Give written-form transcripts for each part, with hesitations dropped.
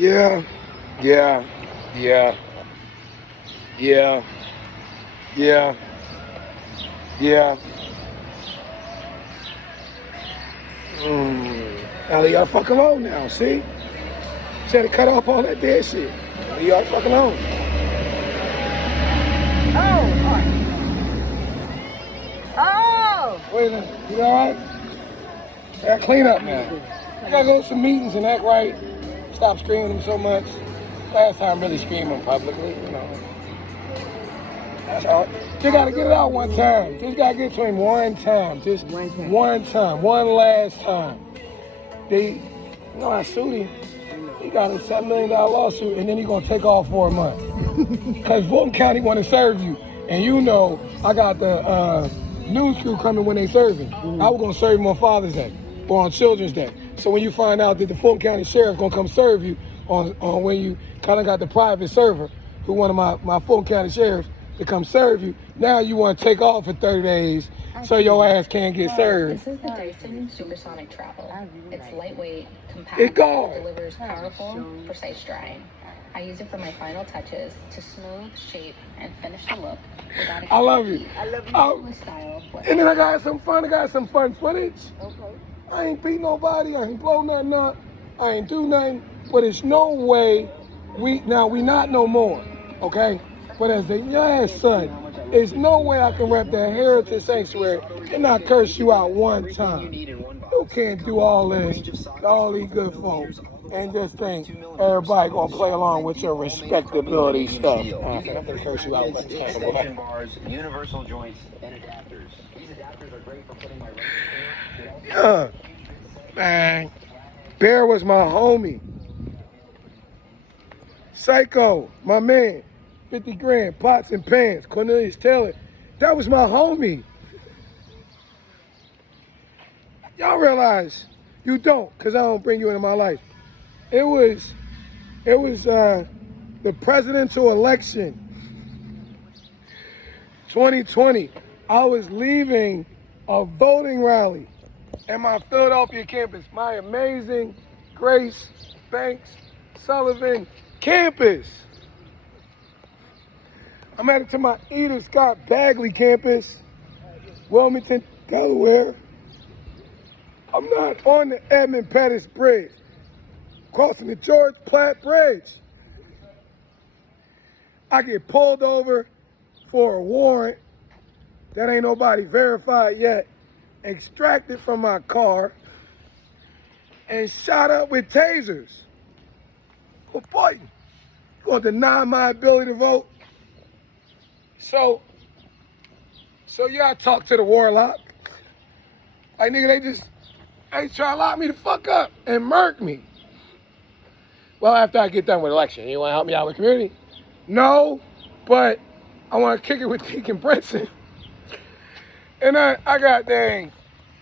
Yeah, yeah, yeah, yeah, yeah, yeah. Ellie, y'all fuck alone now, see? She had to cut off all that dead shit. Leave y'all fuck alone. Oh! Wait a minute, you alright? I gotta clean up now. I gotta go to some meetings and act right. Stop screaming so much. Last time really screaming publicly, you know. That's all. Just gotta get it out one time. Just gotta get to him one time. Just one time. One last time. I sued him. He got a $7 million lawsuit, and then he gonna take off for a month. Cause Fulton County wanna serve you. And you know, I got the news crew coming when they serving. I was gonna serve him on Father's Day or on Children's Day. So when you find out that the Fulton County Sheriff gonna come serve you on when you kind of got the private server, who one of my Fulton County Sheriffs to come serve you, now you want to take off for 30 days so your ass can't get served. This is the Dyson Supersonic Travel. It's lightweight, compact, It guard. delivers powerful, precise drying. I use it for my final touches to smooth, shape, and finish the look without I love you. style. And then I got some fun footage. Okay. I ain't beat nobody, I ain't blow nothing up, I ain't do nothing, but it's no way we not no more, okay? But as a young son, there's no way I can rep that Heritage Sanctuary and not curse you out one time. You can't do all this, all these good folks, and just think everybody gonna play along with your respectability stuff. I'm gonna curse you out one time. Bars, universal joints, and adapters. These adapters are great for putting my Yeah, man. Bear was my homie. Psycho, my man. 50 grand, pots and pans, Cornelius Taylor. That was my homie. Y'all realize you don't, because I don't bring you into my life. It was the presidential election, 2020. I was leaving a voting rally at my Philadelphia campus, my amazing Grace Banks Sullivan campus. I'm headed to my Eda Scott Bagley campus, Wilmington, Delaware. I'm not on the Edmund Pettus Bridge, crossing the George Platte Bridge. I get pulled over for a warrant that ain't nobody verified yet, extracted from my car, and shot up with tasers. Oh boy, you gonna deny my ability to vote? So yeah, I talked to the warlock. Like, nigga, they try to lock me the fuck up and murk me. Well, after I get done with election, you wanna help me out with community? No, but I wanna kick it with Deacon Brinson. And I got dang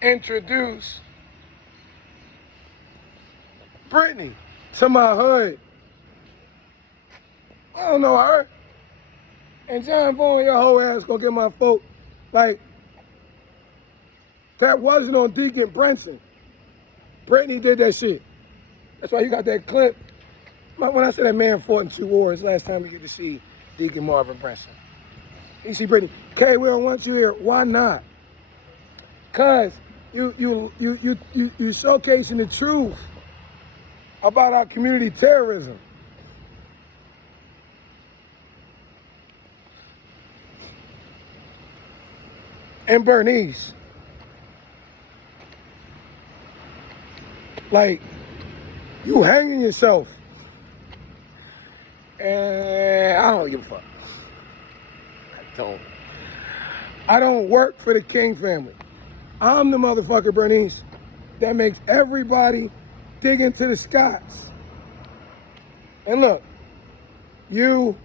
introduced Brittany to my hood. I don't know her. And John Vaughn, your whole ass gonna get my vote. Like, that wasn't on Deacon Brinson. Brittany did that shit. That's why you got that clip. When I said that man fought in 2 wars, last time we get to see Deacon Marvin Brinson. You see Brittany, okay, we don't want you here. Why not? Cause you showcasing the truth about our community terrorism. And Bernice, like, you hanging yourself. And I don't give a fuck. I don't work for the King family. I'm the motherfucker, Bernice, that makes everybody dig into the skies. And look, you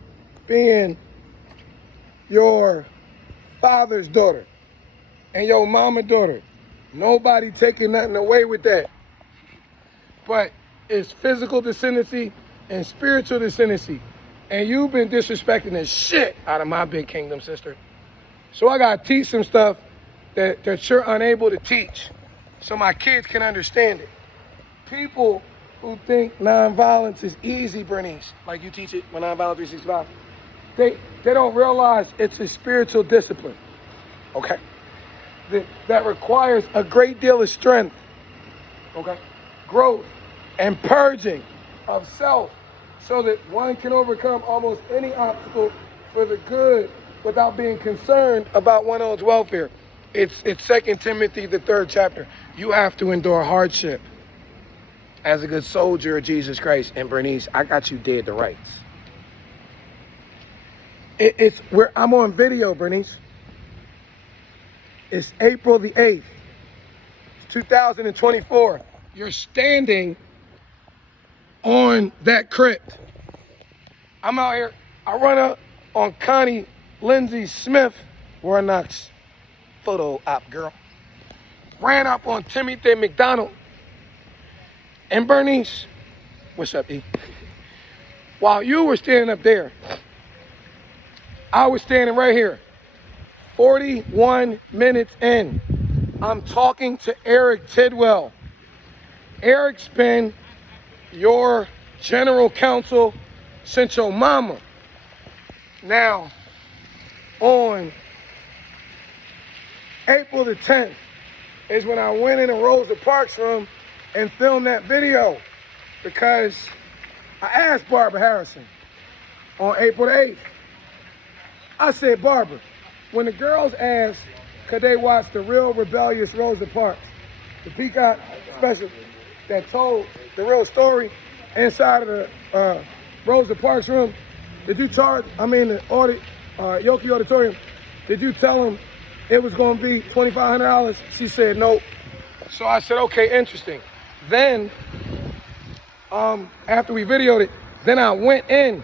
being your father's daughter and your mama's daughter, nobody taking nothing away with that. But it's physical descendancy and spiritual descendancy. And you've been disrespecting the shit out of my big kingdom, sister. So I gotta teach some stuff that you're unable to teach, so my kids can understand it. People who think nonviolence is easy, Bernice, like you teach it when Nonviolence 365, they don't realize it's a spiritual discipline, okay? That requires a great deal of strength, okay? Growth and purging of self so that one can overcome almost any obstacle for the good without being concerned about one's own welfare. It's 2 Timothy, the 3rd chapter. You have to endure hardship as a good soldier of Jesus Christ. And Bernice, I got you dead to rights. I'm on video, Bernice. It's April the 8th, 2024. You're standing on that crypt. I'm out here. I run up on Connie Lindsay Smith, Warnock's photo op girl. Ran up on Timothy McDonald. And Bernice, what's up, E? While you were standing up there, I was standing right here. 41 minutes in, I'm talking to Eric Tidwell. Eric's been your general counsel since your mama. Now, on April the 10th is when I went into Rosa Parks' room and filmed that video, because I asked Barbara Harrison on April the 8th. I said, Barbara, when the girls asked, could they watch the real rebellious Rosa Parks, the Peacock special that told the real story inside of the Rosa Parks room, did you charge, the Yoki Auditorium, did you tell them it was going to be $2,500? She said, nope. So I said, okay, interesting. Then, after we videoed it, then I went in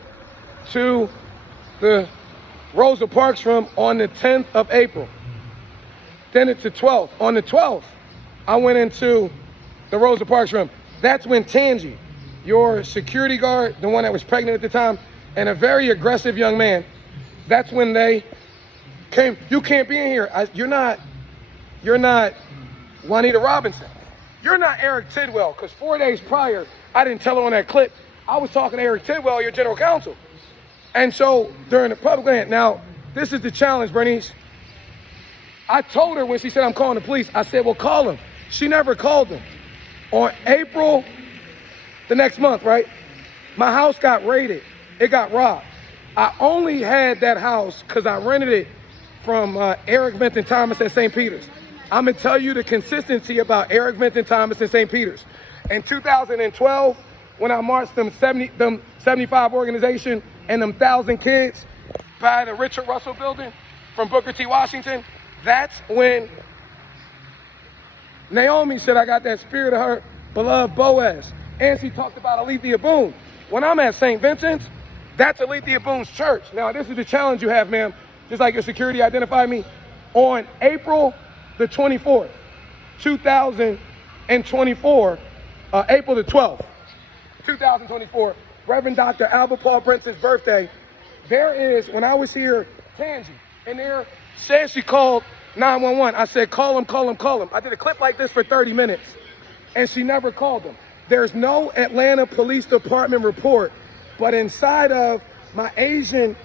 to the Rosa Parks room on the 10th of April. Then it's the 12th. On the 12th, I went into the Rosa Parks room. That's when Tangi, your security guard, the one that was pregnant at the time, and a very aggressive young man, that's when they came, you can't be in here. You're not Juanita Robinson. You're not Eric Tidwell, because 4 days prior, I didn't tell her on that clip, I was talking to Eric Tidwell, your general counsel. And so during the public land, now this is the challenge, Bernice. I told her when she said I'm calling the police, I said, well, call them. She never called them. On April, the next month, right? My house got raided. It got robbed. I only had that house because I rented it from Eric Vinton Thomas at St. Peter's. I'm gonna tell you the consistency about Eric Vinton Thomas and St. Peter's. In 2012, when I marched them 75 organization and them 1,000 kids by the Richard Russell building from Booker T. Washington, that's when Naomi said I got that spirit of her beloved Boaz. And she talked about Alethea Boone. When I'm at St. Vincent's, that's Alethea Boone's church. Now, this is the challenge you have, ma'am. Just like your security identified me. On April the 24th, 2024, April the 12th, 2024, Reverend Dr. Albert Paul Brinson's birthday, there is, when I was here, Tangi, and there said she called 911. I said, call him, call him, call him. I did a clip like this for 30 minutes, and she never called them. There's no Atlanta Police Department report, but inside of my Asian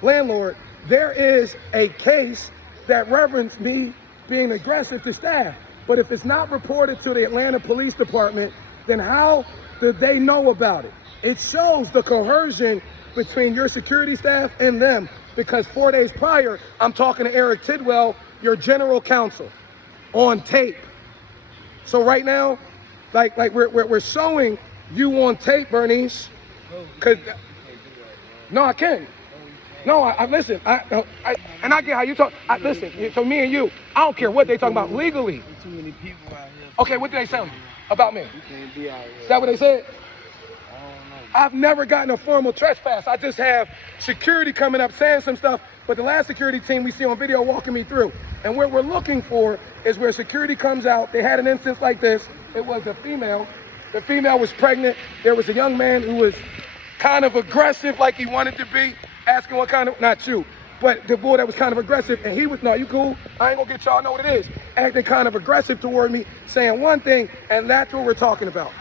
landlord, there is a case that referenced me being aggressive to staff. But if it's not reported to the Atlanta Police Department, then how did they know about it? It shows the coercion between your security staff and them, because 4 days prior, I'm talking to Eric Tidwell, your general counsel, on tape. So right now, like we're showing you on tape, Bernice. Cause no, I can't. No, I listen. And I get how you talk. Listen. So me and you, I don't care what they talking about legally. There's too many people out here. Okay, what did they say about me? You can't be out here. Is that what they said? I don't know. I've never gotten a formal trespass. I just have security coming up saying some stuff. But the last security team we see on video walking me through. And what we're looking for is where security comes out. They had an instance like this. It was a female. The female was pregnant. There was a young man who was kind of aggressive, like he wanted to be, asking what kind of, not you, but the boy that was kind of aggressive, and he was, no, you cool? I ain't gonna get y'all know what it is. Acting kind of aggressive toward me, saying one thing, and that's what we're talking about.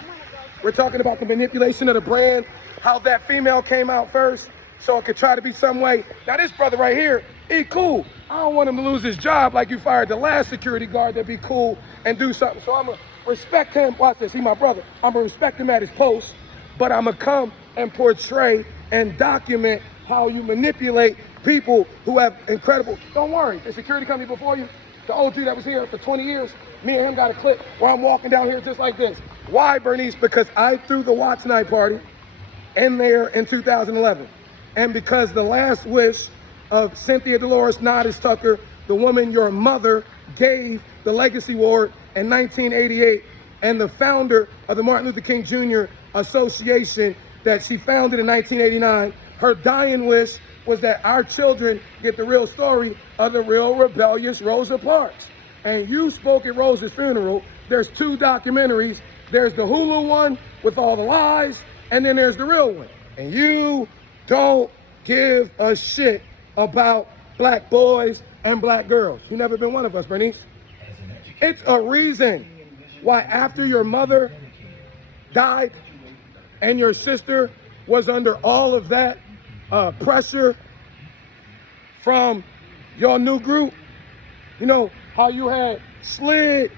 We're talking about the manipulation of the brand, how that female came out first, so it could try to be some way. Now this brother right here, he cool. I don't want him to lose his job like you fired the last security guard. That'd be cool and do something. So I'm gonna respect him. Watch this, he my brother. I'm gonna respect him at his post, but I'm gonna come and portray and document how you manipulate people who have incredible, don't worry, the security company before you, the OG that was here for 20 years, me and him got a clip where I'm walking down here just like this. Why, Bernice? Because I threw the Watch Night party in there in 2011. And because the last wish of Cynthia Dolores Nodis Tucker, the woman your mother gave the Legacy Award in 1988, and the founder of the Martin Luther King Jr. Association that she founded in 1989, her dying wish was that our children get the real story of the real rebellious Rosa Parks. And you spoke at Rosa's funeral. There's 2 documentaries. There's the Hulu one with all the lies, and then there's the real one. And you don't give a shit about black boys and black girls. You've never been one of us, Bernice. It's a reason why after your mother died and your sister was under all of that pressure from your new group, you know, how you had slid,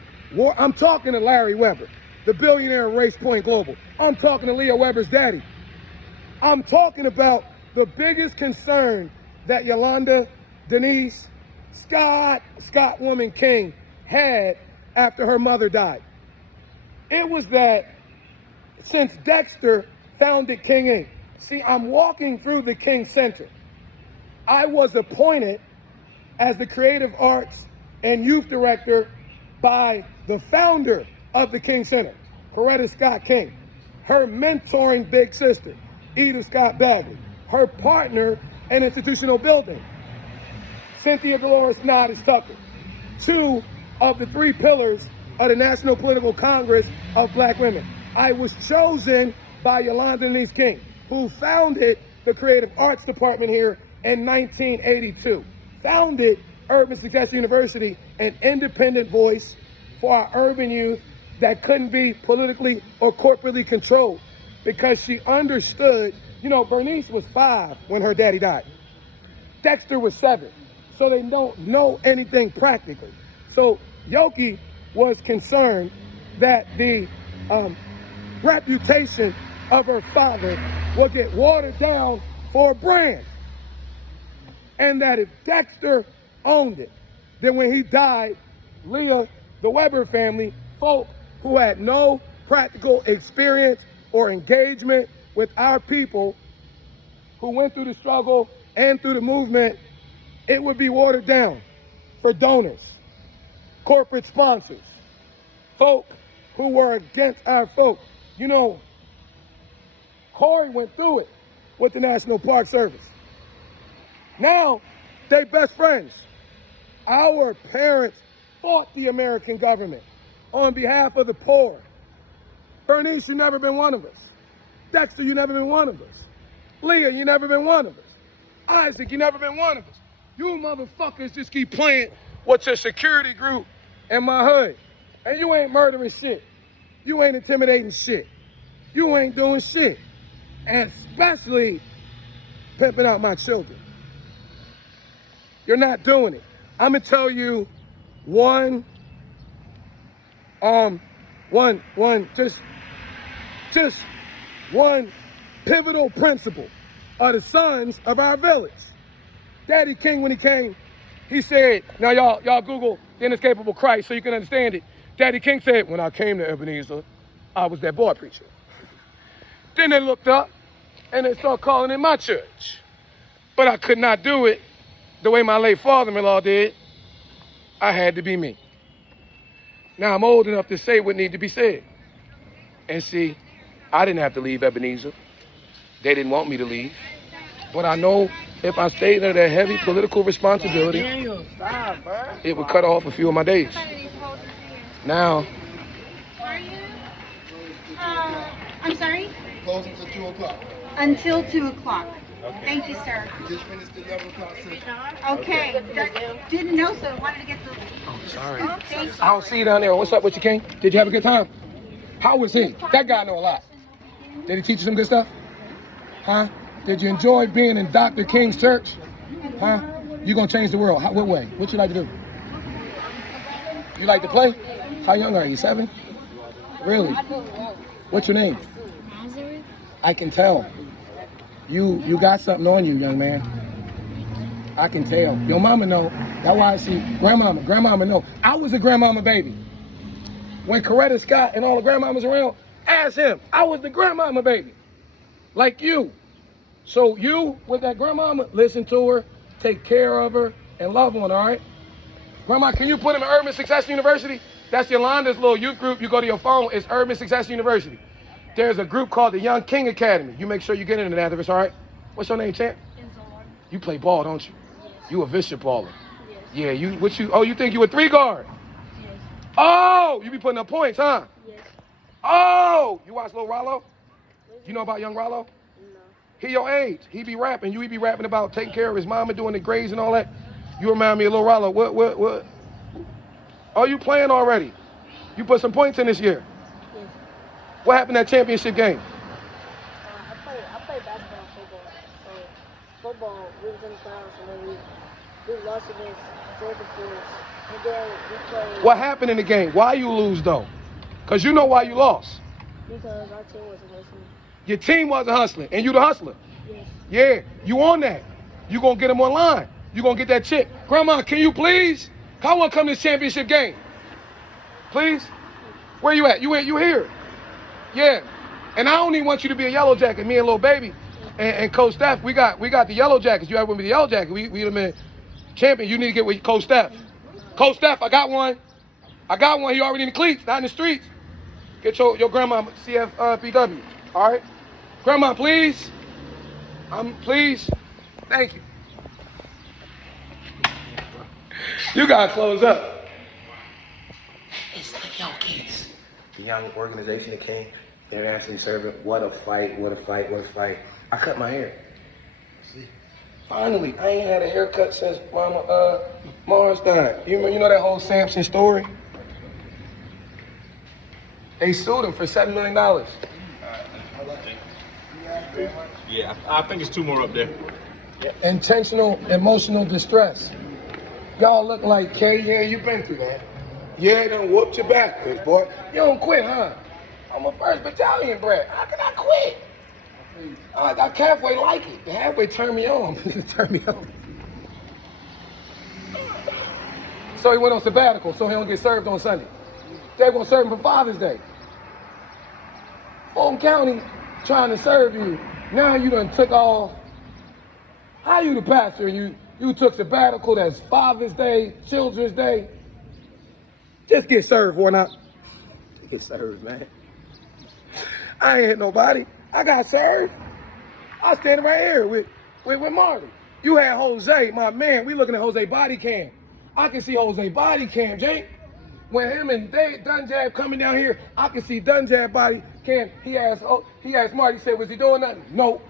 I'm talking to Larry Weber, the billionaire of Race Point Global. I'm talking to Leah Weber's daddy. I'm talking about the biggest concern that Yolanda, Denise, Scott Woman King had after her mother died. It was that since Dexter founded King Inc. See, I'm walking through the King Center. I was appointed as the creative arts and youth director by the founder of the King Center, Coretta Scott King, her mentoring big sister, Eda Scott Bagley, her partner in institutional building, Cynthia Dolores Nodis Tucker, 2 of the 3 pillars of the National Political Congress of Black Women. I was chosen by Yolanda Denise King, who founded the Creative Arts Department here in 1982, founded Urban Success University, an independent voice for our urban youth that couldn't be politically or corporately controlled, because she understood, you know, Bernice was 5 when her daddy died. Dexter was 7, so they don't know anything practically. So Yoki was concerned that the reputation of her father will get watered down for a brand. And that if Dexter owned it, then when he died, Leah, the Weber family, folk who had no practical experience or engagement with our people who went through the struggle and through the movement, it would be watered down for donors, corporate sponsors, folk who were against our folk. You know, Corey went through it with the National Park Service. Now, they best friends. Our parents fought the American government on behalf of the poor. Bernice, you never been one of us. Dexter, you never been one of us. Leah, you never been one of us. Isaac, you never been one of us. You motherfuckers just keep playing with your security group in my hood. And you ain't murdering shit. You ain't intimidating shit. You ain't doing shit. And especially pimping out my children. You're not doing it. I'm gonna tell you just one pivotal principle of the sons of our village. Daddy King, when he came, he said, now y'all Google the inescapable Christ so you can understand it. Daddy King said, when I came to Ebenezer, I was that boy preacher. Then they looked up and they started calling it my church. But I could not do it the way my late father-in-law did. I had to be me. Now I'm old enough to say what needed to be said. And see, I didn't have to leave Ebenezer. They didn't want me to leave. But I know if I stayed under that heavy political responsibility, it would cut off a few of my days. Now, I'm sorry? Closing until 2 o'clock. Until 2 o'clock. Okay. Thank you, sir. We just finished the 11 o'clock session. Okay. Didn't know, so wanted to get the... oh, sorry. Thank you. I don't see you down there. What's up with you, King? Did you have a good time? How was he? That guy know a lot. Did he teach you some good stuff? Huh? Did you enjoy being in Dr. King's church? Huh? You gonna change the world? What way? What you like to do? You like to play? How young are you? 7? Really? What's your name? Nazareth. I can tell. You got something on you, young man. I can tell. Your mama know. That's why I see grandmama know. I was a grandmama baby. When Coretta Scott and all the grandmamas around, ask him. I was the grandmama baby. Like you. So you, with that grandmama, listen to her, take care of her, and love on her, all right? Grandma, can you put him in Urban Success University? That's Yolanda's little youth group. You go to your phone, it's Urban Success University. There's a group called the Young King Academy. You make sure you get into that if it's all right. What's your name, champ? You play ball, don't you? Yes. You a vicious baller. Yes. Yeah, you think you a 3 guard? Yes. Oh, you be putting up points, huh? Yes. Oh, you watch Lil Rollo? You know about Young Rollo? No. He your age. He be rapping. You be rapping about taking care of his mama, doing the grades and all that. You remind me of Lil Rollo. What? Oh, you playing already? You put some points in this year. Yes. What happened at championship game? I play basketball and football. So football, we was in the finals, and then we lost against Georgia Force. And then we played What happened in the game? Why you lose though? Because you know why you lost. because our team wasn't listening. Your team wasn't hustling, and you the hustler. Yes. Yeah, you on that. You gonna get them online. You gonna get that chick. Grandma, can you please? I want to come to this championship game. Please? Where you at? You here? Yeah. And I don't even want you to be a yellow jacket. Me and little baby and Coach Steph, we got the yellow jackets. You ever with me the yellow jacket? We the man champion. You need to get with Coach Steph. Coach Steph, I got one. He already in the cleats, not in the streets. Get your grandma CFPW. All right? Grandma, please. Please. Thank you. You gotta close up. It's the Yokies. The young organization that came, internationally serving. What a fight. I cut my hair. See? Finally, I ain't had a haircut since Mama Mars died. You know that whole Samson story? They sued him for $7 million. Yeah, I think it's 2 more up there. Intentional emotional distress. Y'all look like Kay. Yeah, you been through that. Yeah, it done whooped your back, bitch, boy. You don't quit, huh? I'm a 1st Battalion brat. How can I quit? I halfway like it. The halfway turned me on. Turn me on. So he went on sabbatical, so he don't get served on Sunday. They gonna serve him for Father's Day. Fulton County trying to serve you. Now you done took off. How you the pastor? You took sabbatical. That's Father's Day, Children's Day. Just get served, why not? Get served, man. I ain't hit nobody. I got served. I was standing right here with Marty. You had Jose, my man. We looking at Jose body cam. I can see Jose body cam, Jake. When him and Dunjab coming down here, I can see Dunjab body cam. He asked Marty, he said, was he doing nothing? No.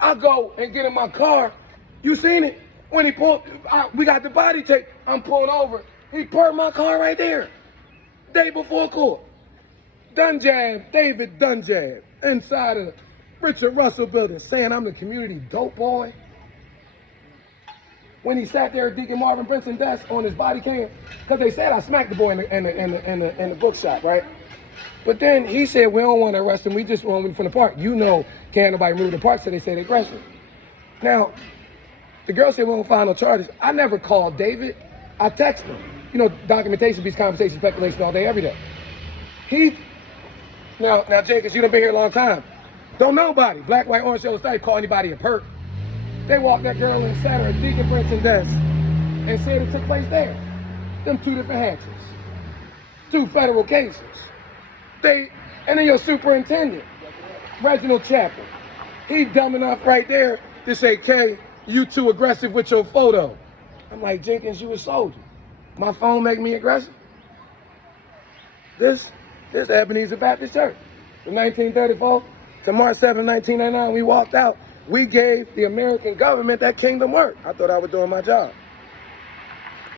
I go and get in my car. You seen it? When he pulled, we got the body tape. I'm pulling over. He parked my car right there. Day before court. Dunjab, David Dunjab, inside of Richard Russell building, saying I'm the community dope boy. When he sat there at Deacon Marvin Brinson's desk on his body cam, because they said I smacked the boy in the bookshop, right? But then he said we don't want to arrest him. We just want him from the park. You know, can't nobody move the park, so they say they aggressive. Now, the girl said we don't file no charges. I never called David. I text him. You know, documentation beats conversation, speculation all day, every day. Now, Jenkins, you done been here a long time. Don't nobody, black, white, orange, yellow, state, call anybody a perk. They walked that girl in sat her at Deacon Brinson's desk and said it took place there. Them 2 different hatches. 2 federal cases. And then your superintendent, Reginald Chapel, he dumb enough right there to say, Kay, you too aggressive with your photo. I'm like, Jenkins, you a soldier. My phone make me aggressive? This Ebenezer Baptist Church. From 1934 to March 7, 1999, we walked out. We gave the American government that kingdom work. I thought I was doing my job.